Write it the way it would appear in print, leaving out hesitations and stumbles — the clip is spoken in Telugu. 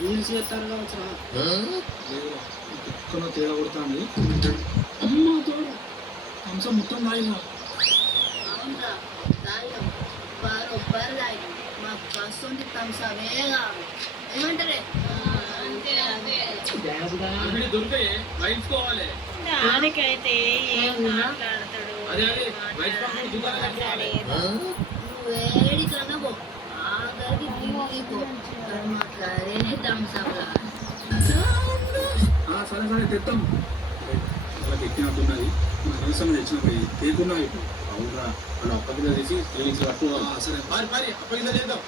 రీల్స్ చేస్తారు కావచ్చురా. లేదురా కుక్కను తేడా కొడుతుంది. అమ్మ తోడు కంసం మొత్తం తాగినా. అవునరా తాగాం బరోబ్బర్ తాగాం. మాకు ఫస్ట్ ఉంటే థమ్సవే కావాలి. ఏమంటారే? అంతే అంతే. దొరికాయి వైఫ్కోవాలి. దానికైతే ఏం మాట్లాడతాడు అదే దుకాణం నువ్వు వేడికన్నా పో ఆఖరికి దిగిపో మాట్లాడే థమ్సప్ సరే సరే తెస్తాం. వాళ్ళకి ఎక్కినట్టున్నది మన అవసరం తెచ్చినప్పుడు తేకున్నా ఇప్పుడు. అవునరా మన ఒక్క కిలో తీసి క్లినిక్స్ పట్టుకోవాలి. సరే పారి పారి అప్పటికి చేద్దాం.